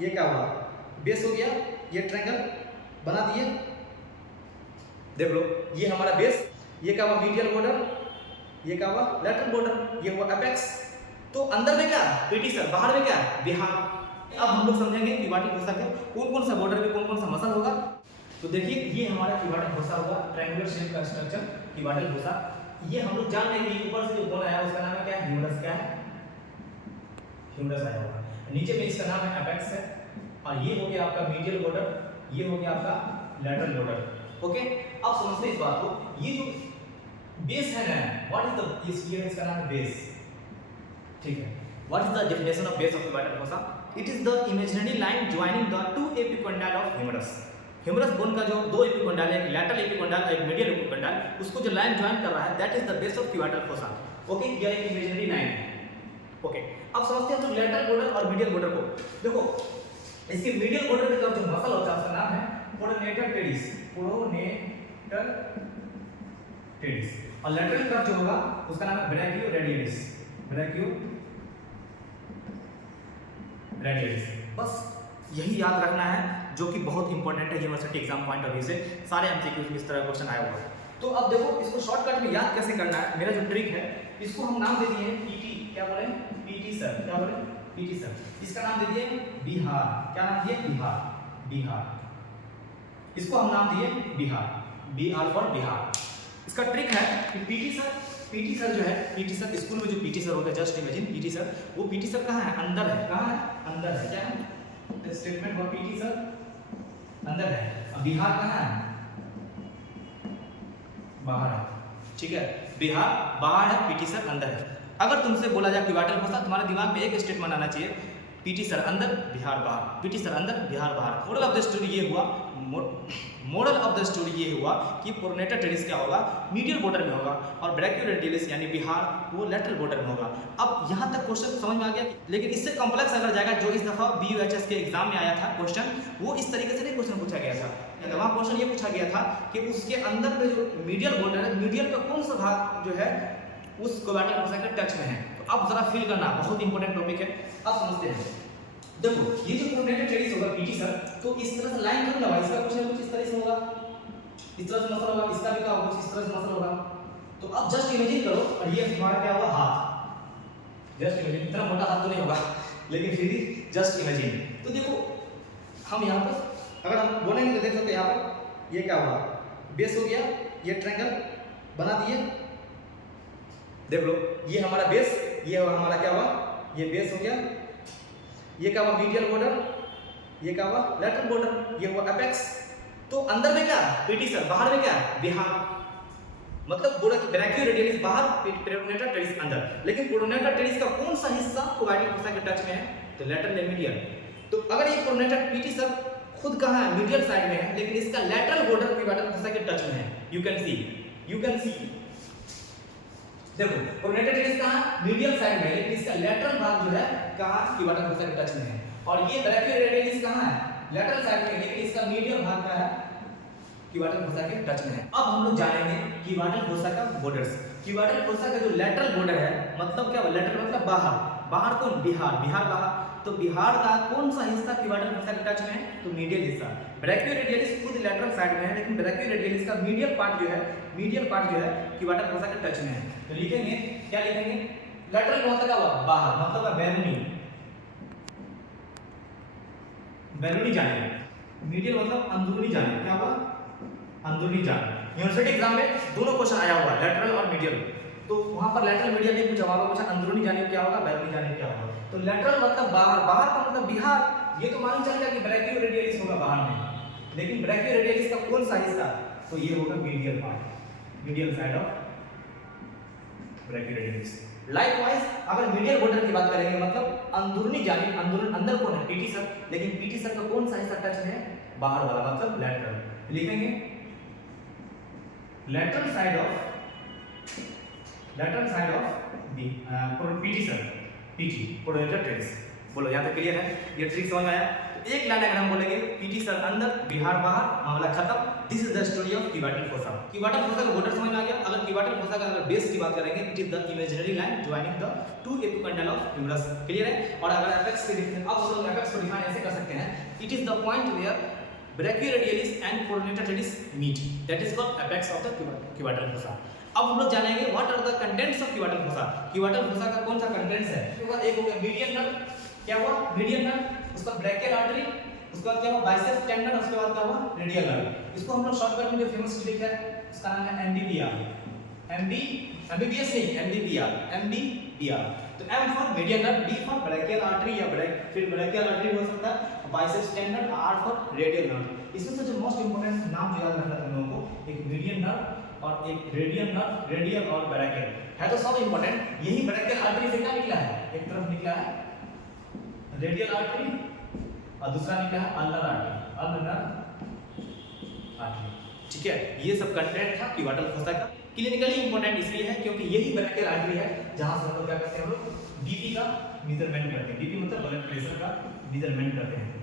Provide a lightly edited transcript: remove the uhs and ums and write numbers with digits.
ये क्या हुआ, बेस हो गया, ये ट्रायंगल बना दिए, देख लो ये हमारा बेस, ये क्या हुआ मीडियल बॉर्डर, ये क्या हुआ लैटरल बॉर्डर, ये हुआ एपेक्स। तो अंदर में क्या पीटी सर, बाहर में क्या बिहार। अब हम लोग समझेंगे क्यूबाटिल फोसा के कौन कौन सा बॉर्डर में कौन कौन सा मसल होगा। तो देखिए ये हमारा क्यूबाटिल फोसा होगा, ट्रायंगुलर शेप का स्ट्रक्चर क्यूबाटिल फोसा। ये हम लोग जान लेंगे ऊपर से जो बोन आया उसका नाम है क्या, ह्यूमरस। क्या है, ह्यूमरस आया होगा। नीचे में इसका नाम है एपेक्स है, और ये हो गया आपका मीडियल बॉर्डर, ये हो गया आपका लैटरल बॉर्डर। ओके, अब समझते हैं इस बात को। ये जो बेस है ना, व्हाट इज द, इसका नाम है बेस, ठीक है। What is the definition of base of cubital fossa? It is the imaginary line joining the two epicondyle of humerus. Humerus bone का जो दो एपिकोंडाइल है, एक लैटरल एपिकोंडाइल और एक मीडियल एपिकोंडाइल, उसको जो लाइन ज्वाइन कर रहा है that is the base of cubital fossa. Okay, यह एक इमेजिनरी लाइन है। ओके, अब समझते हैं तो लैटरल बॉर्डर और मीडियल बॉर्डर को। देखो इसके मीडियल बॉर्डर की तरफ जो मसल होता है उसका नाम है प्रोनेटर टेरिस, प्रोनेटर टेरिस, और लैटरल तरफ जो होगा उसका नाम है ब्रैकियो रेडियलिस, ब्रैकियो रेडियलिस। बस यही याद रखना है जो कि बहुत इंपॉर्टेंट है university exam point of view से। सारे एमसीक्यूज में इस तरह क्वेश्चन आया हुआ है। तो अब देखो इसको शॉर्टकट में याद कैसे करना है। मेरा जो ट्रिक है इसको हम नाम दे दिए पीटी, क्या बोले पीटी सर, क्या बोले पीटी सर। इसका नाम दे दिए बिहार, क्या नाम दिए बिहार, बिहार। इसको हम नाम दिए Bihar, B R for Bihar. इसका ट्रिक है कि पीटी सर जो है, पीटी सर स्कूल में जो पीटी सर होता है, जस्ट इमेजिन पीटी सर, वो पीटी सर कहाँ है, अंदर है, कहाँ है अंदर है, क्या है स्टेटमेंट फॉर पीटी सर अंदर है, अब बिहार कहाँ है बाहर है, ठीक है। बिहार बाहर है, पीटी सर अंदर है। अगर तुमसे बोला जाए क्यूबाटिल फोसा, तुम्हारे दिमाग में एक स्टेटमेंट आना चाहिए, पीटी सर अंदर बिहार बाहर, पीटी सर अंदर बिहार बाहर। मोरल ऑफ द स्टोरी ये हुआ, मोरल ऑफ द स्टोरी ये हुआ कि प्रोनेटर टेरिस क्या होगा, मीडियल बॉर्डर में होगा, और ब्रैकियो रेडियलिस यानी बिहार वो लैटरल बॉर्डर में होगा। अब यहाँ तक क्वेश्चन समझ में आ गया, लेकिन इससे कॉम्प्लेक्स अगर जाएगा, जो इस दफा BUHS के एग्जाम में आया था क्वेश्चन, वो इस तरीके से नहीं क्वेश्चन पूछा गया था। वहाँ क्वेश्चन ये पूछा गया था कि उसके अंदर में जो मीडियल बॉर्डर है, मीडियल का कौन सा भाग जो है उस क्यूबाटिल फोसा के टच में है। तो अब जरा फील करना, बहुत इंपॉर्टेंट टॉपिक है। अब समझते हैं, देखो ये जो प्रोनेटर टेरिस होगा पीटी सर, तो इस तरह से लाइन थोड़ी ना होगा, इसका कुछ ना कुछ इस तरह से होगा, इस तरह से मसल होगा, इसका भी क्या होगा कुछ इस तरह से मसल होगा। तो अब जस्ट इमेजिन करो, और ये हमारा क्या होगा हाथ, जस्ट इमेजिन, इतना मोटा हाथ तो नहीं होगा लेकिन फिर भी जस्ट इमेजिन। तो देखो हम यहाँ पर अगर हम बोलेंगे तो देख सकते हैं यहाँ पर ये क्या हुआ, बेस हो गया, ये ट्रायंगल बना दिए, देख लो ये हमारा बेस, ये हमारा क्या हुआ, ये बेस हो गया, ये क्या हुआ मीडियल बॉर्डर, ये क्या हुआ लैटरल बॉर्डर, ये हुआ एपेक्स। तो अंदर में क्या पीटी सर, बाहर में क्या बिहार, मतलब ब्रैकियो रेडियलिस बाहर, प्रोनेटर टेरिस अंदर। लेकिन प्रोनेटर टेरिस का कौन सा हिस्सा क्यूबाटिल फोसा के टच में है, तो लैटरल या मीडियल। तो अगर ये प्रोनेटर पीटी सर खुद कहाँ है, मीडियल साइड में है, लेकिन इसका लैटरल बॉर्डर क्यूबाटिल फोसा के टच में है। यू कैन सी देखो प्रोनेटर टेरिस कहाँ मीडियल साइड में, लेकिन इसका लैटरल भाग जो है कहाँ क्यूबाटिल फोसा के टच में है। और ये ब्रैकियो रेडियलिस कहाँ है, लैटरल साइड में, लेकिन इसका मीडियल भाग का है क्यूबाटिल फोसा के टच में है। अब हम लोग जानेंगे क्यूबाटिल फोसा का बॉर्डर्स। क्यूबाटिल फोसा का जो लैटरल बॉर्डर है, मतलब क्या, लैटरल मतलब बाहर, बाहर कौन बिहार, बिहार बाहर। तो बिहार का कौन सा हिस्सा क्यूबाटिल फोसा के टच में है, तो मीडियल हिस्सा। ब्रैकियो रेडियलिस खुद लैटरल साइड में है, लेकिन ब्रैकियो रेडियलिस का मीडियल पार्ट जो है, मीडियल पार्ट जो है क्यूबाटिल फोसा के टच में है। तो लिखेंगे क्या, लिखेंगे लैटरल मतलब क्या हुआ बाहर, मतलब बैरूनी, बैरूनी जाने, मीडियल मतलब अंदरूनी जाने, क्या हुआ अंदरूनी जाने। यूनिवर्सिटी एग्जाम में दोनों क्वेश्चन आया हुआ लैटरल और मीडियल, तो वहां पर लैटरल मीडियल नहीं पूछा, वहां पर पूछा अंदरूनी जाने क्या होगा, बैरूनी जाने क्या होगा। तो लैटरल मतलब बाहर, बाहर का मतलब बिहार, ये तो मालूम चल गया कि ब्रैकियो रेडियलिस होगा बाहर में, लेकिन ब्रैकियो रेडियलिस का कौन सा हिस्सा, तो ये होगा medial part, medial side of brachioradialis. Likewise अगर मीडियल बॉर्डर की बात करेंगे, मतलब अंदरूनी जानिब, अंदर कौन है पीटी सर, लेकिन पीटी सर का कौन सा हिस्सा टच में है, बाहर वाला, मतलब लैटरल। लिखेंगे lateral side of PT sir, PT pronator teres. बोलो यहाँ तक क्लियर है, ये ट्रिक समझ में आया। तो एक लाइन अगर हम बोलेंगे पीटी सर अंदर बिहार बाहर, मामला खत्म। This is the story of cubital fossa. Cubital fossa का बॉर्डर समझ में आ गया। अगर क्यूबाटिल फोसा का अगर बेस की बात करेंगे, it is the imaginary line joining the two epicondyle of humerus. Clear है। और अगर एपेक्स की, अब हम लोग एपेक्स को डिफाइन ऐसे कर सकते हैं It is the point where brachioradialis and pronator radius meet. That is called apex of the cubital fossa. अब हम लोग जानेंगे what are the contents of cubital fossa. Cubital fossa का कौन सा कंटेंट्स है? एक हो गया मीडियन नर्व, क्या हुआ मीडियन नर्व, उसका ब्रैकियल आर्टरी, उसके बाद क्या हुआ बाइसेप्स टेंडन, उसके बाद क्या हुआ रेडियल नर्व। इसको हम लोग शॉर्टकट में जो फेमस लिखा है उसका नाम है एमबीबीआर। एमबीबीएस नहीं, एमबीबीआर। तो M for median nerve, B for brachial artery या फिर ब्रैकियल आर्टरी हो सकता है, biceps tendon, R for radial nerve. इसमें से जो मोस्ट इंपोर्टेंट नाम जो याद रखना है तुम लोगों को, एक मीडियन नर्व और एक रेडियल नर्व, रेडियल और ब्रैकियल है तो सब इंपॉर्टेंट। यही ब्रैकियल आर्टरी से क्या निकला है, एक तरफ निकला है रेडियल आर्टरी और दूसरा निकला है अल्नर आर्टरी। ठीक है, ये सब कंटेंट था क्यूबाटल फोसा का। क्लिनिकली इंपॉर्टेंट इसलिए है क्योंकि यही ब्रैकियल आर्टरी है जहां से हम लोग क्या करते हैं, हम लोग बीपी का मेजरमेंट करते हैं। बीपी मतलब ब्लड प्रेशर का मेजरमेंट करते हैं।